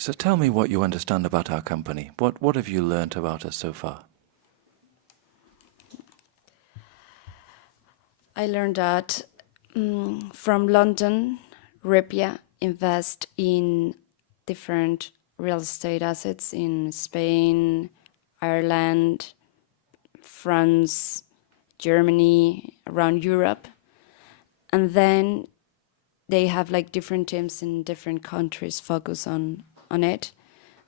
So tell me what you understand about our company. What have you learnt about us so far? I learned that from London, Repia invest in different real estate assets in Spain, Ireland, France, Germany, around Europe. And then they have like different teams in different countries focus on it.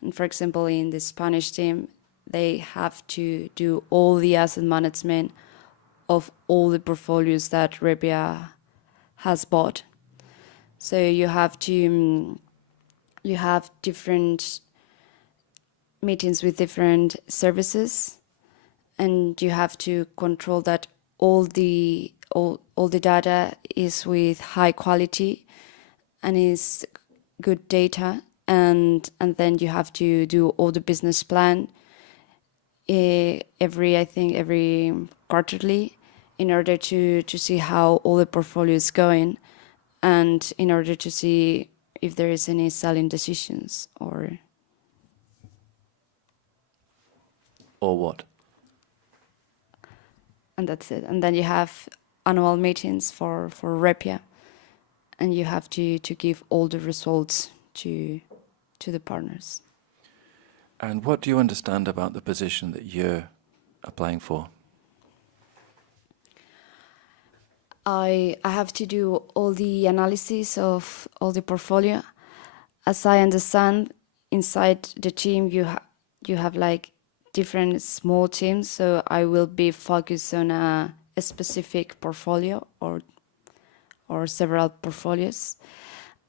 And for example, in the Spanish team, they have to do all the asset management of all the portfolios that Repia has bought. So you have different meetings with different services, and you have to control that all the data is with high quality and is good data, and then you have to do all the business plan every quarterly in order to see how all the portfolio is going, and in order to see if there is any selling decisions or what? And that's it. And then you have annual meetings for Repia, and you have to give all the results to the partners. And what do you understand about the position that you're applying for? I have to do all the analysis of all the portfolio. As I understand, inside the team you have like different small teams, so I will be focused on a specific portfolio or several portfolios,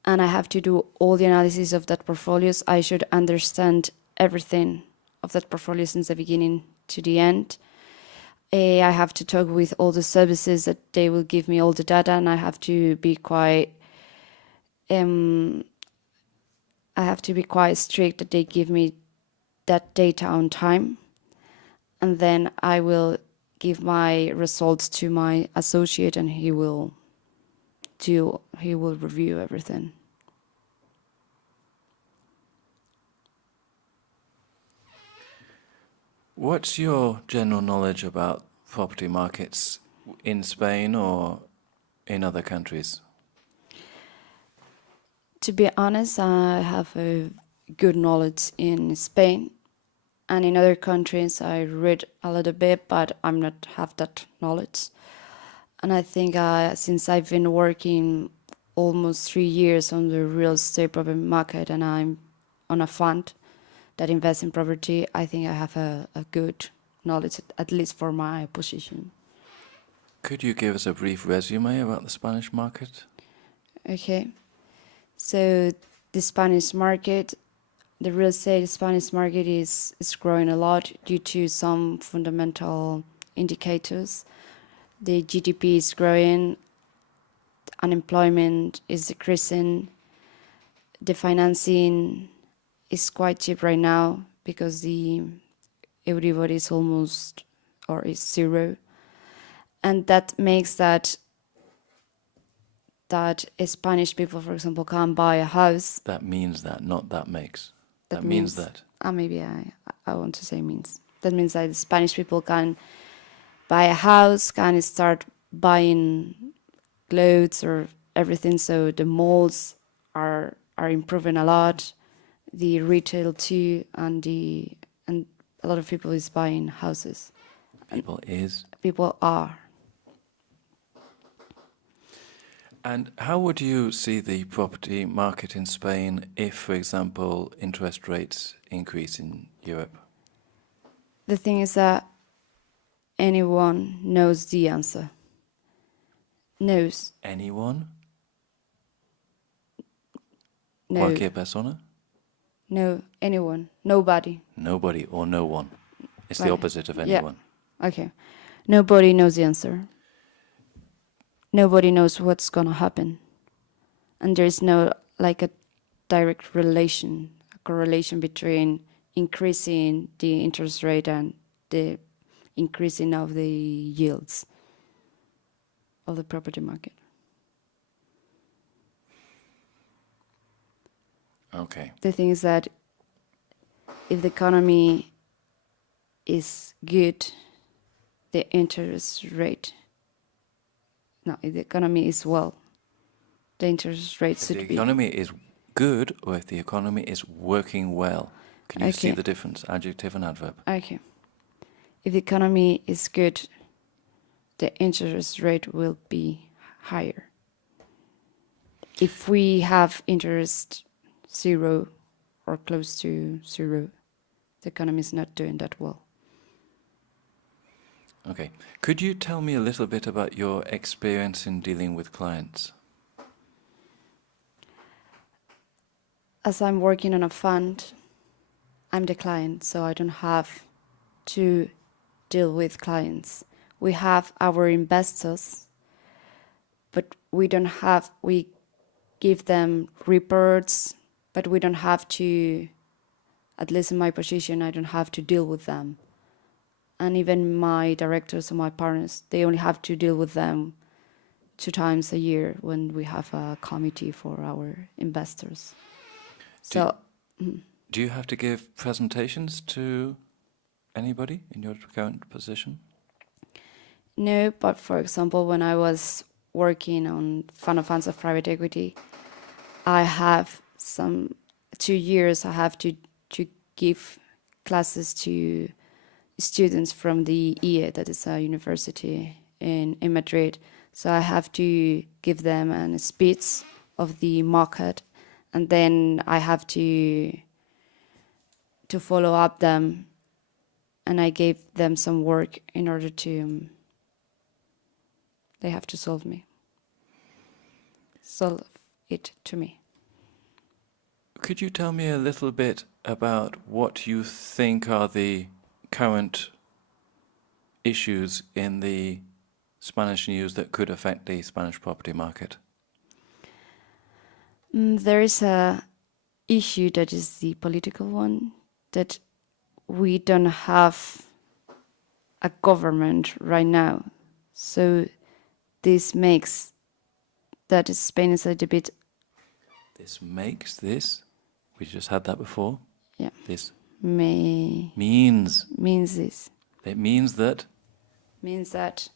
and I have to do all the analysis of that portfolios. I should understand everything of that portfolio since the beginning to the end. I have to talk with all the services that they will give me all the data, and I have to be quite strict that they give me that data on time, and then I will give my results to my associate, and he will review everything. What's your general knowledge about property markets in Spain or in other countries? To be honest, I have a good knowledge in Spain, and in other countries I read a little bit, but I'm not have that knowledge. And I think since I've been working almost 3 years on the real estate property market, and I'm on a fund that invests in property, I think I have a good knowledge, at least for my position. Could you give us a brief resume about the Spanish market? Okay. So the Spanish market, the real estate Spanish market is growing a lot due to some fundamental indicators. The GDP is growing, unemployment is decreasing, the financing is quite cheap right now because everybody is almost or is zero, and that makes that Spanish people, for example, can buy a house. That means that, not that makes. That means that. Maybe I want to say means. That means that the Spanish people can buy a house, can start buying clothes or everything. So the malls are improving a lot, the retail too, and a lot of people is buying houses. People are. And how would you see the property market in Spain if, for example, interest rates increase in Europe? The thing is that anyone knows the answer. Knows. Anyone? No. Cualquier persona? No, anyone. Nobody. Nobody or no one. It's Right. the opposite of anyone. Yeah. Okay. Nobody knows the answer. Nobody knows what's going to happen. And there's no like a direct correlation between increasing the interest rate and the increasing of the yields of the property market. Okay. The thing is that if the economy is good, the interest rate. No, if the economy is well, the interest rate If should the be. economy is good or if the economy is working well. Can you see Okay. the difference? Adjective and adverb. Okay. If the economy is good, the interest rate will be higher. If we have interest zero or close to zero, the economy is not doing that well. Okay. Could you tell me a little bit about your experience in dealing with clients? As I'm working on a fund, I'm the client, so I don't have to deal with clients. We have our investors, but we give them reports, but we don't have to, at least in my position, I don't have to deal with them. And even my directors and my partners, they only have to deal with them 2 times a year when we have a committee for our investors. Do you have to give presentations to anybody in your current position? No, but for example, when I was working on fund of funds of private equity, I have 2 years I have to give classes to students from the IE, that is a university in Madrid. So I have to give them a speech of the market, and then I have to follow up them, and I gave them some work in order to, they have to solve it to me. Could you tell me a little bit about what you think are the current issues in the Spanish news that could affect the Spanish property market? There is a issue that is the political one, that we don't have a government right now. So this makes that Spain is a little bit... This makes this, we just had that before. Yeah. This means this. It means that Means that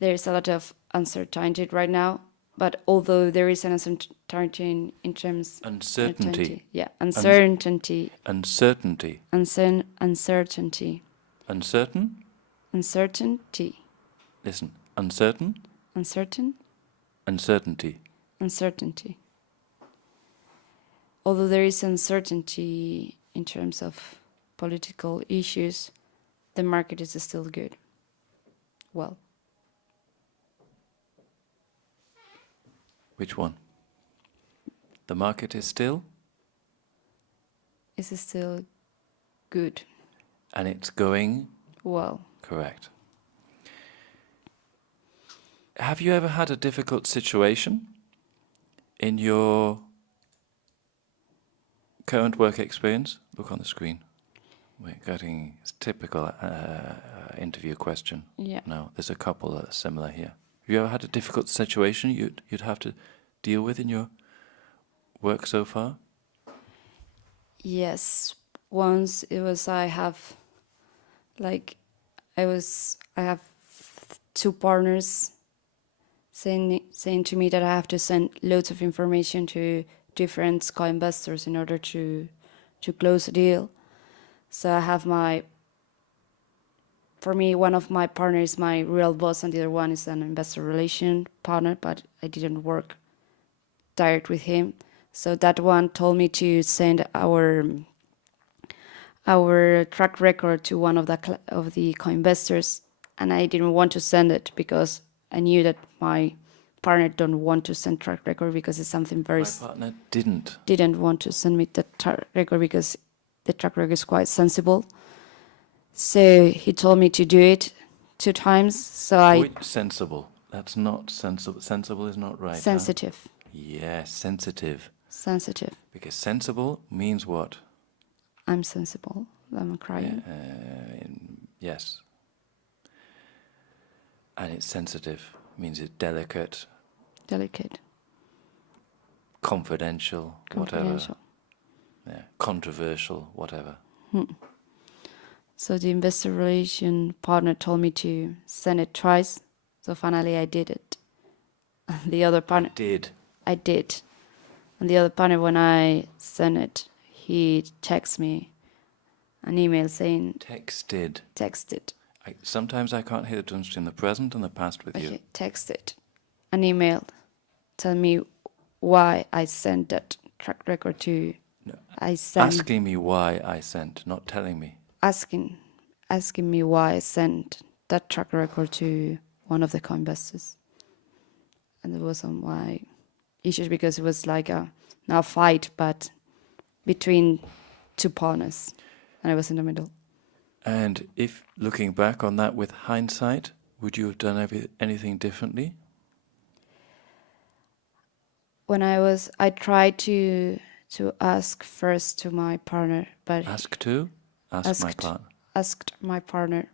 there is a lot of uncertainty right now, but although there is an uncertainty in terms... uncertainty. Yeah, uncertainty. Uncertainty. Uncertainty. Uncertain? Uncertainty. Listen. Uncertain? Uncertain? Uncertainty. Uncertainty. Although there is uncertainty in terms of political issues, the market is still good. Well. Which one? The market is still? Is still good. And it's going? Well. Correct. Have you ever had a difficult situation in your current work experience? Look on the screen. We're getting typical interview question. Yeah. No, there's a couple that are similar here. Have you ever had a difficult situation you'd have to deal with in your work so far? Yes. Once it was I have 2 partners saying to me that I have to send loads of information to different co-investors in order to close a deal. So I have for me, one of my partners is my real boss, and the other one is an investor relation partner, but I didn't work direct with him. So that one told me to send our track record to one of the co-investors, and I didn't want to send it because I knew that my partner don't want to send track record because it's something very... My partner didn't want to send me the track record because the track record is quite sensible. So he told me to do it 2 times. So sensible. That's not sensible. Sensible is not right. Sensitive. Huh? Yes, sensitive. Sensitive. Because sensible means what? I'm sensible. I'm crying. Yes. And it's sensitive. Means it's delicate. Delicate. Confidential. Whatever. Yeah, controversial, whatever. So the investor relation partner told me to send it twice. So finally I did it. The other partner, I did. And the other partner, when I sent it, he texted me an email saying, texted. Sometimes I can't hear the difference between the present and the past with you. Okay, texted an email, tell me why I sent that track record to. No, I sent asking me why I sent, not telling me. asking me why I sent that track record to one of the co-investors, and there was some why issues because it was like not a fight, but between two partners, and I was in the middle. And if looking back on that with hindsight, would you have done anything differently? When I tried to ask first to my partner, but asked my partner,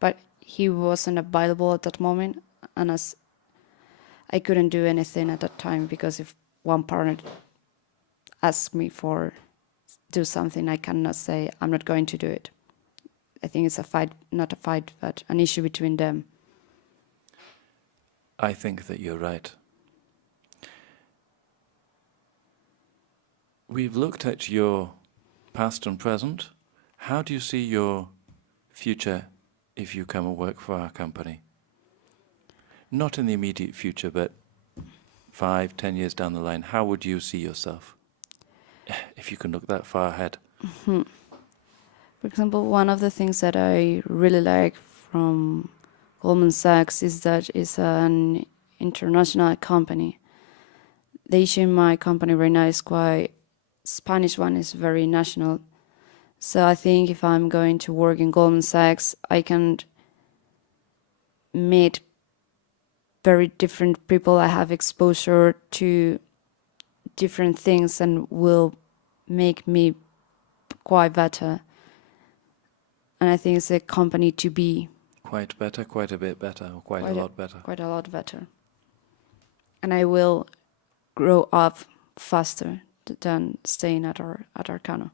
but he wasn't available at that moment, and as I couldn't do anything at that time, because if one partner asks me for do something, I cannot say I'm not going to do it. I think it's a fight, not a fight, but an issue between them. I think that you're right. We've looked at your past and present. How do you see your future if you come and work for our company? Not in the immediate future, but 5, 10 years down the line, how would you see yourself? If you can look that far ahead. For example, one of the things that I really like from Goldman Sachs is that it's an international company. The issue in my company right now is quite Spanish one, is very national. So I think if I'm going to work in Goldman Sachs, I can meet very different people. I have exposure to different things and will make me quite better. And I think it's a company to be. Quite better, quite a bit better, or quite a lot better? Quite a lot better. And I will grow up faster than staying at Arcano.